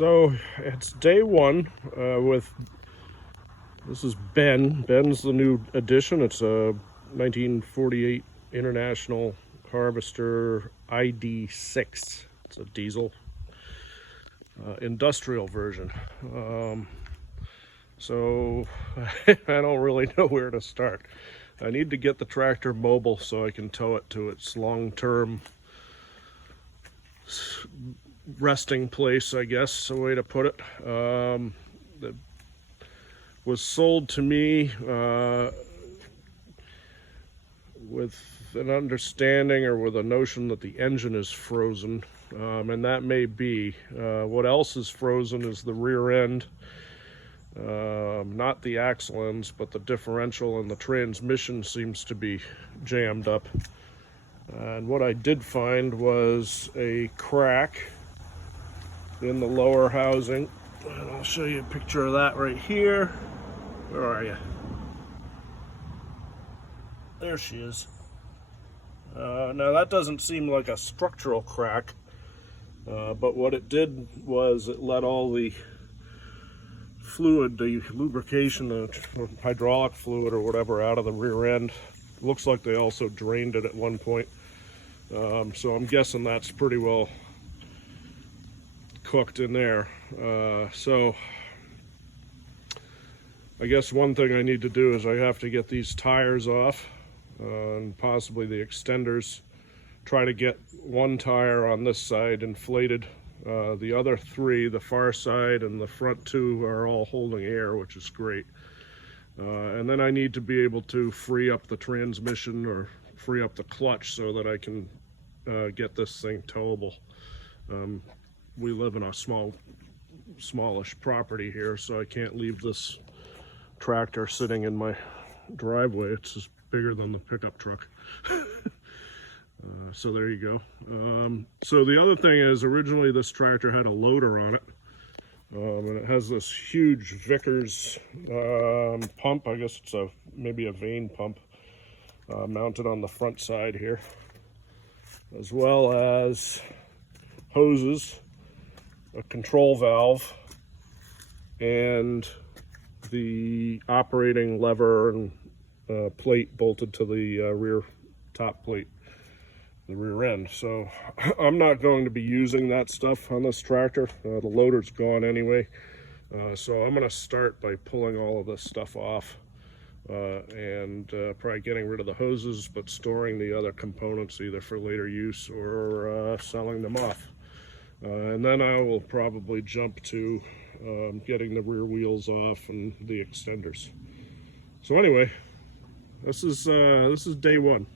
So it's day one this is Ben. Ben's the new addition. It's a 1948 International Harvester ID6. It's a diesel industrial version. So I don't really know where to start. I need to get the tractor mobile so I can tow it to its long-term resting place, I guess, a way to put it. That was sold to me with an understanding or with a notion that the engine is frozen, and that may be. What else is frozen is the rear end, not the axle ends, but the differential, and the transmission seems to be jammed up. And what I did find was a crack in the lower housing, and I'll show you a picture of that right here. Where are you? There she is. Now that doesn't seem like a structural crack, but what it did was it let all the fluid, the lubrication, the hydraulic fluid or whatever, out of the rear end. Looks like they also drained it at one point. So I'm guessing that's pretty well cooked in there. So I guess one thing I need to do is I have to get these tires off, and possibly the extenders. Try to get one tire on this side inflated. The other three, the far side and the front two, are all holding air, which is great. And then I need to be able to free up the transmission or free up the clutch so that I can get this thing towable. We live in a smallish property here, so I can't leave this tractor sitting in my driveway. It's just bigger than the pickup truck. So there you go. So the other thing is, originally this tractor had a loader on it, and it has this huge Vickers pump. I guess it's maybe a vane pump mounted on the front side here, as well as hoses, a control valve, and the operating lever and plate bolted to the rear top plate, the rear end. So I'm not going to be using that stuff on this tractor. The loader's gone anyway. So I'm going to start by pulling all of this stuff off and probably getting rid of the hoses, but storing the other components either for later use or selling them off. And then I will probably jump to getting the rear wheels off and the extenders. So anyway, this is day one.